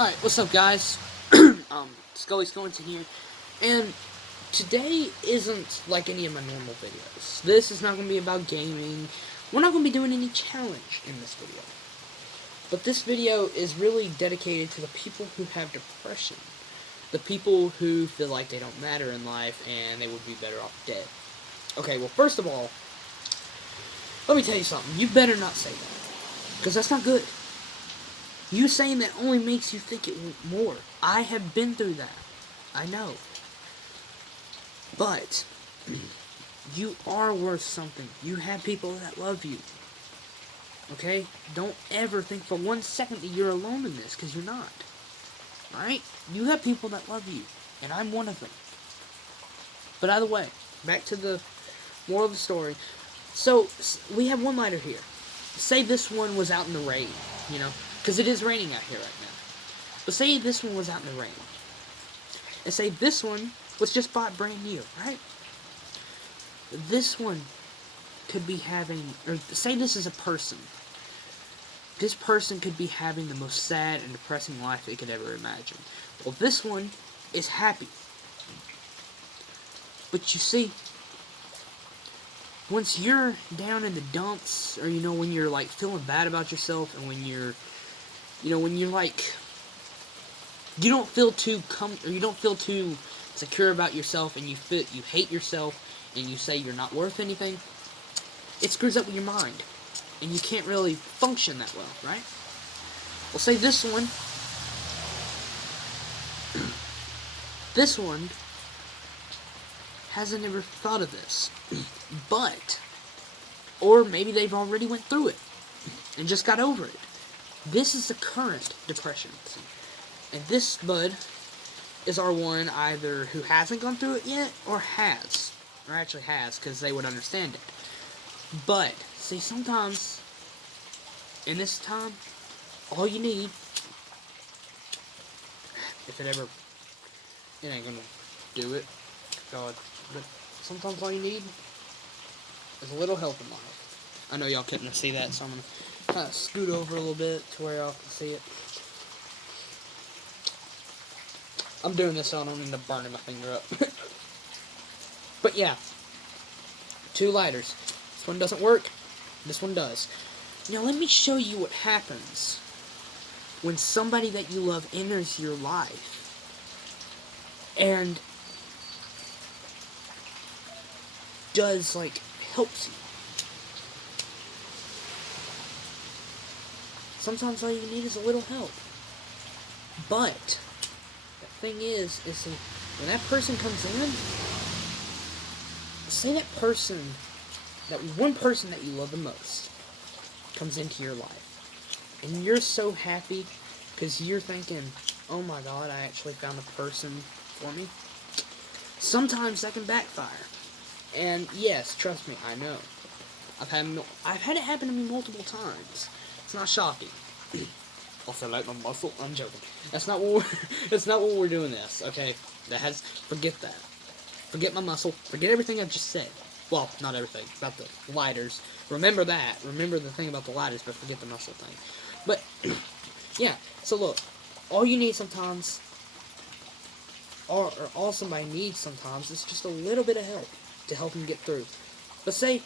Alright, what's up guys? Scully Skellington here, and today isn't like any of my normal videos. This is not going to be about gaming. We're not going to be doing any challenge in this video. But this video is really dedicated to the people who have depression. The people who feel like they don't matter in life and they would be better off dead. Okay, well first of all, let me tell you something. You better not say that, because that's not good. You saying that only makes you think it more. I have been through that. I know. But you are worth something. You have people that love you. Okay? Don't ever think for 1 second that you're alone in this, because you're not. Alright? You have people that love you. And I'm one of them. But either way, back to the moral of the story. So, we have one lighter here. Say this one was out in the rain, you know? Because it is raining out here right now. But say this one was out in the rain. And say this one was just bought brand new, right? This one could be having, or say this is a person. This person could be having the most sad and depressing life they could ever imagine. Well, this one is happy. But you see, once you're down in the dumps, or you know, when you're like feeling bad about yourself, and when you're, you know, when you're like, you don't feel too secure about yourself, and you hate yourself, and you say you're not worth anything, it screws up with your mind, and you can't really function that well, right? Well, say this one, this one hasn't ever thought of this, but, or maybe they've already went through it, and just got over it. This is the current depression. And this bud is our one either who hasn't gone through it yet, or has. Or actually has, because they would understand it. But, see, sometimes, in this time, all you need, if it ever, it ain't gonna do it, God, but sometimes all you need is a little help in life. I know y'all couldn't see that, so I'm gonna kind of scoot over a little bit to where y'all can see it. I'm doing this so I don't end up burning my finger up. But yeah, 2 lighters. This one doesn't work. This one does. Now let me show you what happens when somebody that you love enters your life and does, like, helps you. Sometimes all you need is a little help. But the thing is when that person comes in, say that one person that you love the most comes into your life, and you're so happy because you're thinking, oh my God, I actually found a person for me. Sometimes that can backfire. And yes, trust me, I know. I've had it happen to me multiple times. It's not shocking. I feel like my muscle. I'm joking. That's not what we're doing this. Okay, forget that. Forget my muscle. Forget everything I've just said. Well, not everything about the lighters. Remember that. Remember the thing about the lighters, but forget the muscle thing. But yeah. So look, all you need sometimes, or all somebody needs sometimes, is just a little bit of help to help them get through. But say,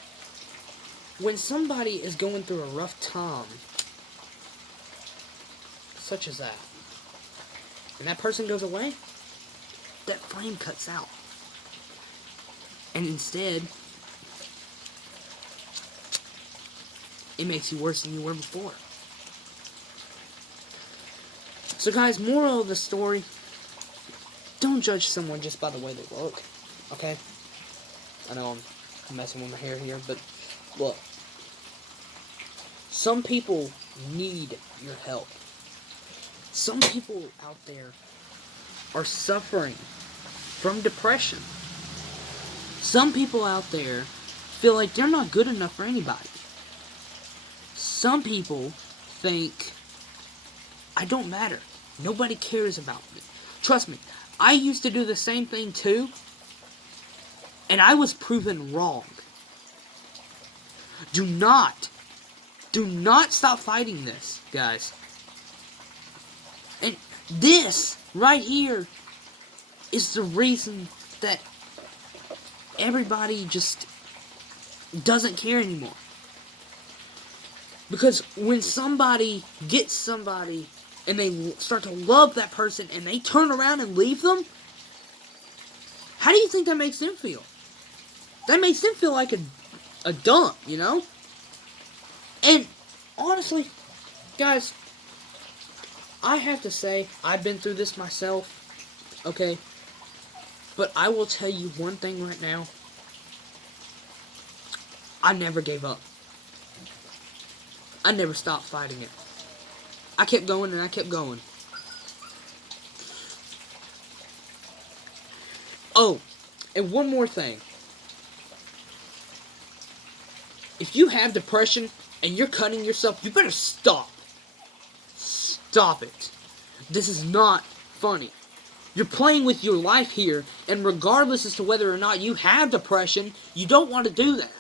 when somebody is going through a rough time, such as that, and that person goes away, that flame cuts out. And instead, it makes you worse than you were before. So guys, moral of the story, don't judge someone just by the way they look, okay? I know I'm messing with my hair here, but look, some people need your help. Some people out there are suffering from depression. Some people out there feel like they're not good enough for anybody. Some people think, I don't matter. Nobody cares about me. Trust me, I used to do the same thing too, and I was proven wrong. Do not stop fighting this, guys. And This right here is the reason that everybody just doesn't care anymore. Because when somebody gets somebody and they start to love that person and they turn around and leave them, how do you think that makes them feel? That makes them feel like a dump, you know? And honestly, guys, I have to say, I've been through this myself, okay? But I will tell you one thing right now. I never gave up. I never stopped fighting it. I kept going and I kept going. Oh, and one more thing. If you have depression and you're cutting yourself, you better stop. Stop it. This is not funny. You're playing with your life here, and regardless as to whether or not you have depression, you don't want to do that.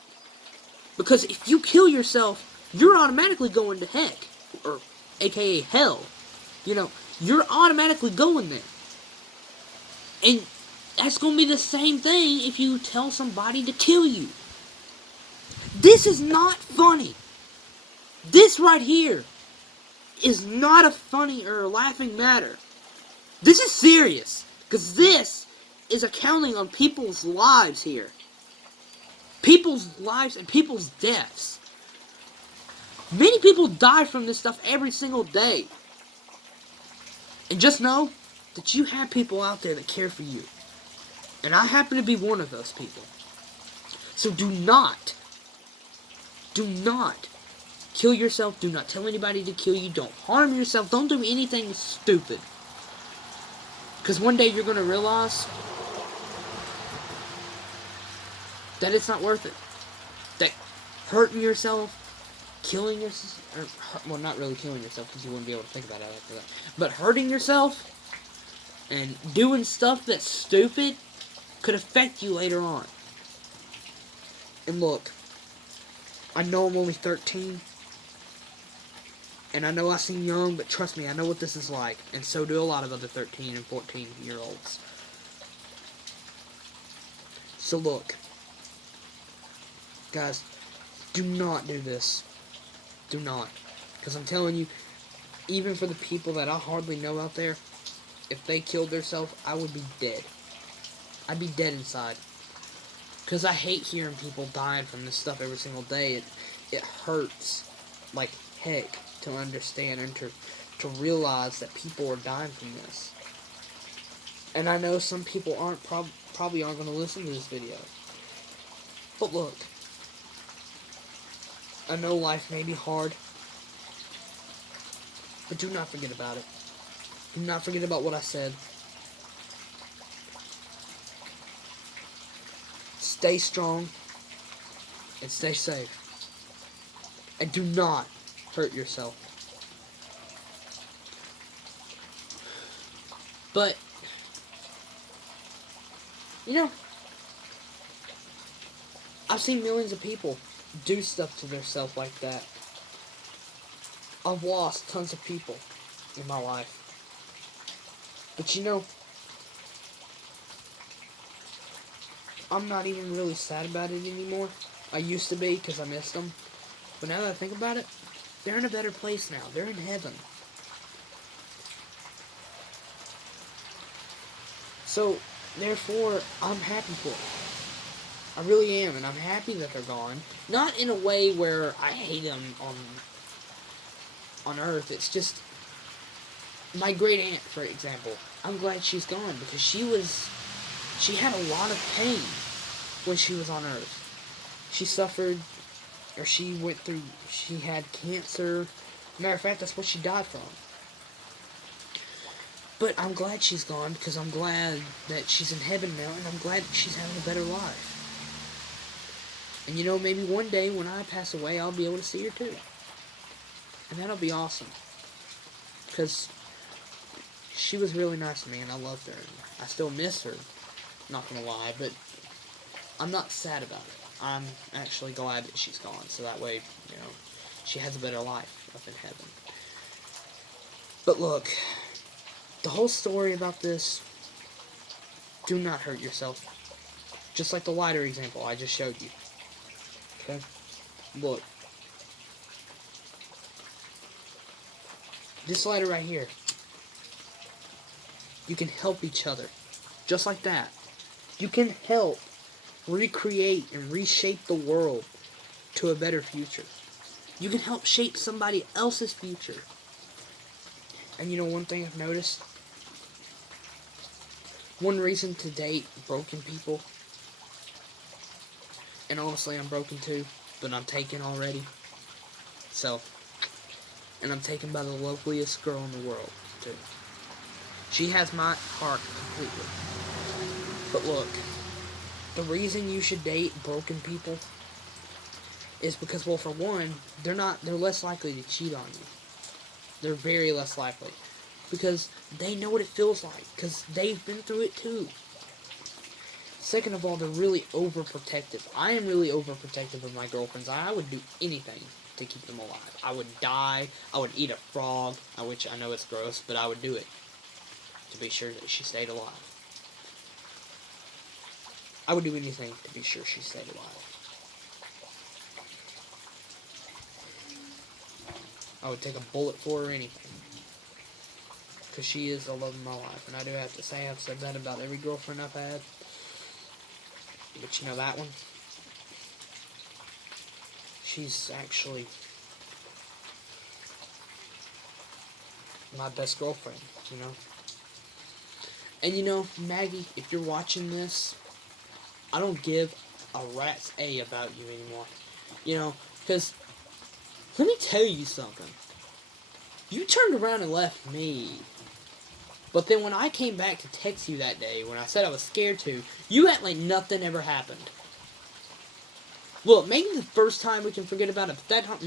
Because if you kill yourself, you're automatically going to heck, or aka hell. You know, you're automatically going there. And that's going to be the same thing if you tell somebody to kill you. This is not funny. This right here is not a funny or a laughing matter. This is serious. Because this is accounting on people's lives here. People's lives and people's deaths. Many people die from this stuff every single day. And just know that you have people out there that care for you. And I happen to be one of those people. So do not kill yourself. Do not tell anybody to kill you. Don't harm yourself. Don't do anything stupid. Because one day you're going to realize that it's not worth it. That hurting yourself, killing yourself, well, not really killing yourself because you wouldn't be able to think about it after that. But hurting yourself and doing stuff that's stupid could affect you later on. And look, I know I'm only 13. And I know I seem young, but trust me, I know what this is like. And so do a lot of other 13 and 14-year-olds. So look, guys, do not do this. Do not. Because I'm telling you, even for the people that I hardly know out there, if they killed themselves, I would be dead. I'd be dead inside. Because I hate hearing people dying from this stuff every single day. It hurts like heck to understand and to realize that people are dying from this. And I know some people probably aren't going to listen to this video. But look, I know life may be hard, but do not forget about it. Do not forget about what I said. Stay strong and stay safe. And do not hurt yourself. But, you know, I've seen millions of people do stuff to themselves like that. I've lost tons of people in my life. But you know, I'm not even really sad about it anymore. I used to be because I missed them. But now that I think about it, they're in a better place now. They're in heaven. So, therefore, I'm happy for them. I really am, and I'm happy that they're gone. Not in a way where I hate them on Earth. It's just my great aunt, for example. I'm glad she's gone because she had a lot of pain when she was on Earth. She suffered, or she had cancer. Matter of fact, that's what she died from. But I'm glad she's gone because I'm glad that she's in heaven now, and I'm glad that she's having a better life. And you know, maybe one day when I pass away, I'll be able to see her too. And that'll be awesome. Because she was really nice to me, and I loved her. And I still miss her, not gonna lie, but I'm not sad about it. I'm actually glad that she's gone, so that way, you know, she has a better life up in heaven. But look, the whole story about this, do not hurt yourself. Just like the lighter example I just showed you. Okay? Look. This lighter right here. You can help each other. Just like that. You can help recreate and reshape the world to a better future. You can help shape somebody else's future. And you know one thing I've noticed? One reason to date broken people, and honestly I'm broken too, but I'm taken already. So, and I'm taken by the loveliest girl in the world too. She has my heart completely. But look, the reason you should date broken people is because, well, for one, they're less likely to cheat on you. They're very less likely. Because they know what it feels like. Because they've been through it too. Second of all, they're really overprotective. I am really overprotective of my girlfriends. I would do anything to keep them alive. I would die. I would eat a frog. Which I know it's gross, but I would do it. To be sure that she stayed alive. I would do anything to be sure she stayed alive. I would take a bullet for her or anything. Because she is the love of my life. And I do have to say, I've said that about every girlfriend I've had. But you know that one? She's actually my best girlfriend, you know? And you know, Maggie, if you're watching this, I don't give a rat's A about you anymore. You know, because let me tell you something. You turned around and left me. But then when I came back to text you that day, when I said I was scared to, you act like nothing ever happened. Look, maybe the first time we can forget about it, but that time,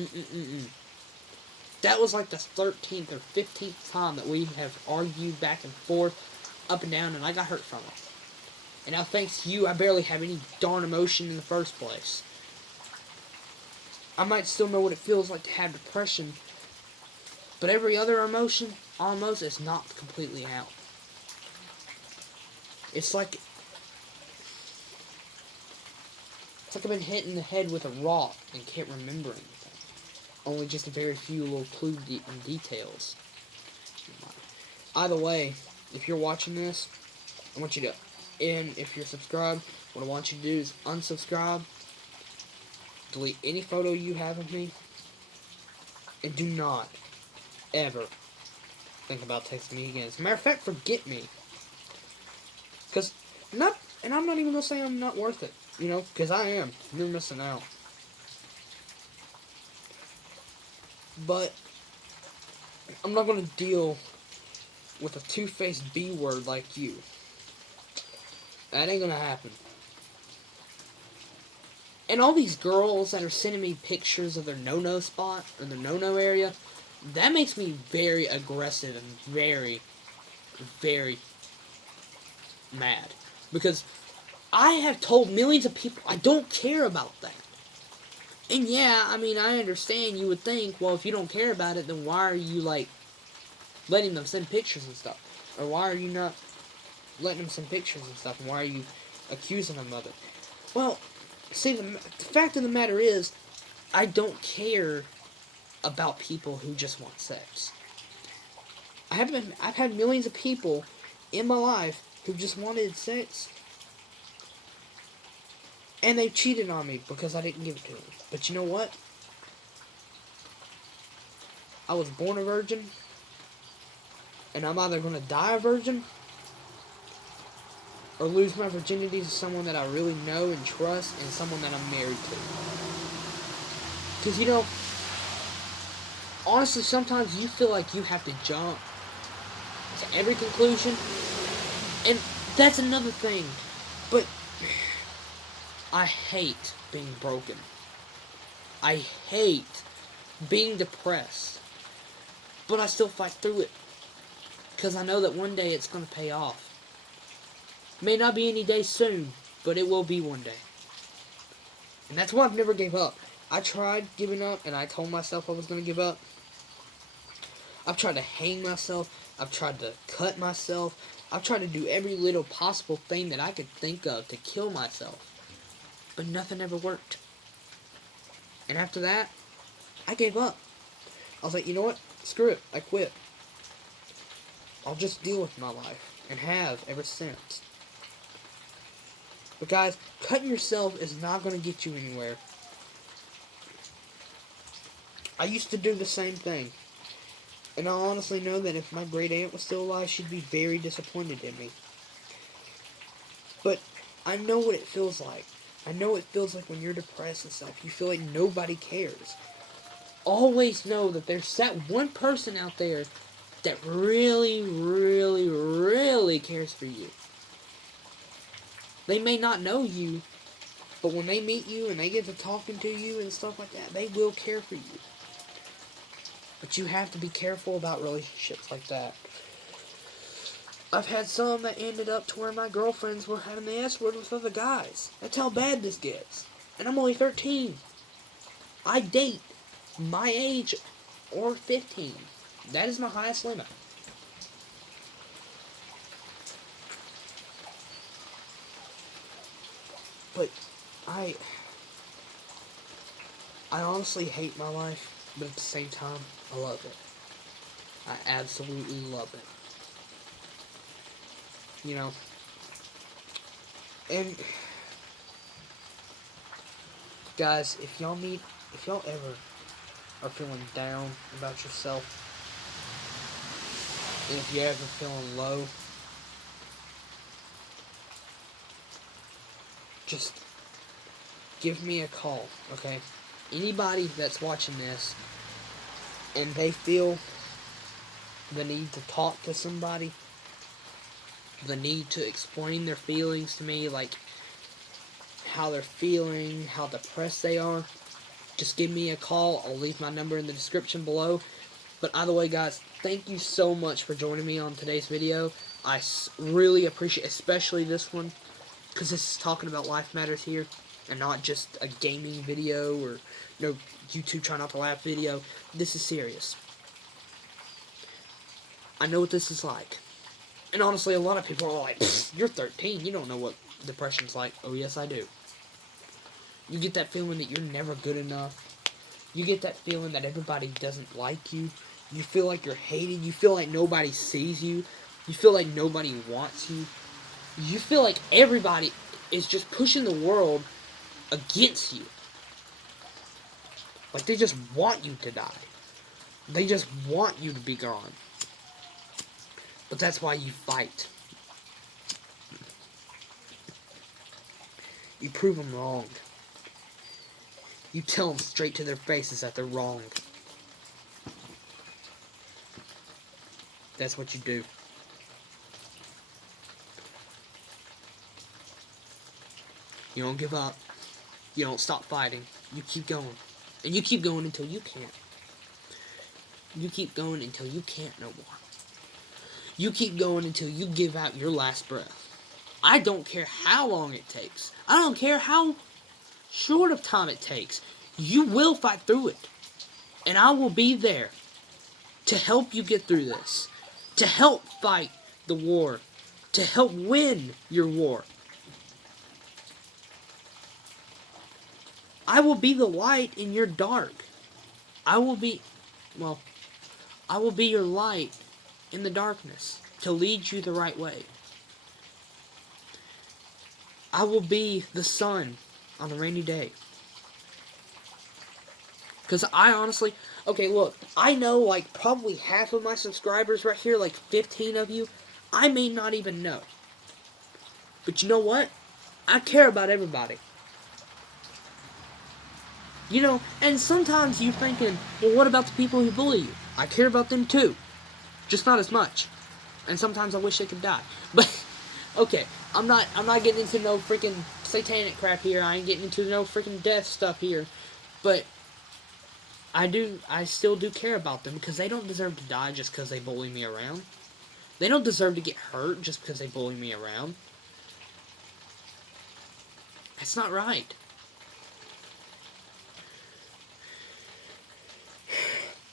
that was like the 13th or 15th time that we have argued back and forth, up and down, and I got hurt from it. And now thanks to you, I barely have any darn emotion in the first place. I might still know what it feels like to have depression, but every other emotion, almost, is not completely out. It's like I've been hit in the head with a rock and can't remember anything. Only just a very few little clues and details. Either way, if you're watching this, I want you to, and if you're subscribed, what I want you to do is unsubscribe, delete any photo you have of me, and do not ever think about texting me again. As a matter of fact, forget me. Because, and I'm not even going to say I'm not worth it, you know, because I am. You're missing out. But, I'm not going to deal with a two-faced B-word like you. That ain't going to happen. And all these girls that are sending me pictures of their no-no spot, or their no-no area, that makes me very aggressive and very, very mad. Because I have told millions of people I don't care about that. And yeah, I mean, I understand you would think, well, if you don't care about it, then why are you, like, letting them send pictures and stuff? Or why are you not letting them send pictures and stuff? And why are you accusing them of it? Well, see, the fact of the matter is, I don't care about people who just want sex. I've had millions of people in my life who just wanted sex, and they cheated on me because I didn't give it to them. But you know what? I was born a virgin, and I'm either going to die a virgin or lose my virginity to someone that I really know and trust, and someone that I'm married to. Because, you know, honestly, sometimes you feel like you have to jump to every conclusion, and that's another thing. But I hate being broken. I hate being depressed. But I still fight through it. Because I know that one day it's going to pay off. May not be any day soon, but it will be one day. And that's why I've never gave up. I tried giving up, and I told myself I was going to give up. I've tried to hang myself. I've tried to cut myself. I've tried to do every little possible thing that I could think of to kill myself. But nothing ever worked. And after that, I gave up. I was like, you know what? Screw it. I quit. I'll just deal with my life. And have ever since. But guys, cutting yourself is not going to get you anywhere. I used to do the same thing. And I honestly know that if my great aunt was still alive, she'd be very disappointed in me. But I know what it feels like. I know what it feels like when you're depressed and stuff. You feel like nobody cares. Always know that there's that one person out there that really, really, really cares for you. They may not know you, but when they meet you and they get to talking to you and stuff like that, they will care for you. But you have to be careful about relationships like that. I've had some that ended up to where my girlfriends were having the S word with other guys. That's how bad this gets. And I'm only 13. I date my age or 15. That is my highest limit. But I honestly hate my life, but at the same time, I love it. I absolutely love it. You know, and guys, if y'all ever are feeling down about yourself, and if you're ever feeling low, just give me a call, okay? Anybody that's watching this and they feel the need to talk to somebody, the need to explain their feelings to me, like how they're feeling, how depressed they are, just give me a call. I'll leave my number in the description below. But either way, guys, thank you so much for joining me on today's video. I really appreciate, especially this one, because this is talking about life matters here, and not just a gaming video or no YouTube try not to laugh video. This is serious. I know what this is like. And honestly, a lot of people are like, you're 13, you don't know what depression's like. Oh, yes, I do. You get that feeling that you're never good enough. You get that feeling that everybody doesn't like you. You feel like you're hated. You feel like nobody sees you. You feel like nobody wants you. You feel like everybody is just pushing the world against you. Like they just want you to die. They just want you to be gone. But that's why you fight. You prove them wrong. You tell them straight to their faces that they're wrong. That's what you do. You don't give up. You don't stop fighting. You keep going. And you keep going until you can't. You keep going until you can't no more. You keep going until you give out your last breath. I don't care how long it takes. I don't care how short of time it takes. You will fight through it. And I will be there to help you get through this. To help fight the war. To help win your war. I will be the light in your dark. I will be your light in the darkness to lead you the right way. I will be the sun on a rainy day. Because I honestly, okay, look, I know like probably half of my subscribers right here, like 15 of you, I may not even know. But you know what? I care about everybody. You know, and sometimes you're thinking, well, what about the people who bully you? I care about them too. Just not as much. And sometimes I wish they could die. But, okay, I'm not getting into no freaking satanic crap here. I ain't getting into no freaking death stuff here. But, I still do care about them because they don't deserve to die just because they bully me around. They don't deserve to get hurt just because they bully me around. That's not right.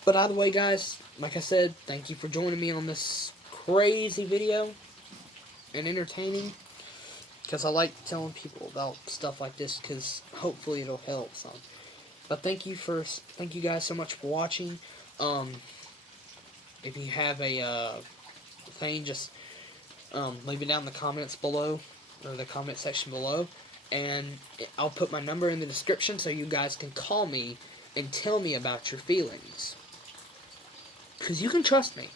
But either way, guys, like I said, thank you for joining me on this crazy video and entertaining. Because I like telling people about stuff like this, because hopefully it'll help some. But thank you guys so much for watching. If you have a thing, just leave it down in the comments below, or the comment section below, and I'll put my number in the description so you guys can call me and tell me about your feelings. Because you can trust me.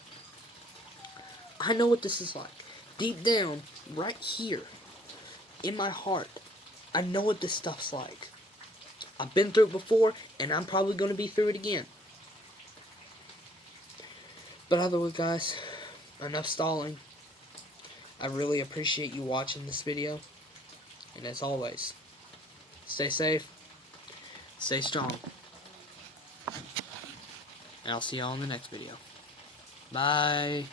I know what this is like. Deep down, right here, in my heart, I know what this stuff's like. I've been through it before, and I'm probably going to be through it again. But otherwise, guys, enough stalling. I really appreciate you watching this video. And as always, stay safe, stay strong. And I'll see y'all in the next video. Bye.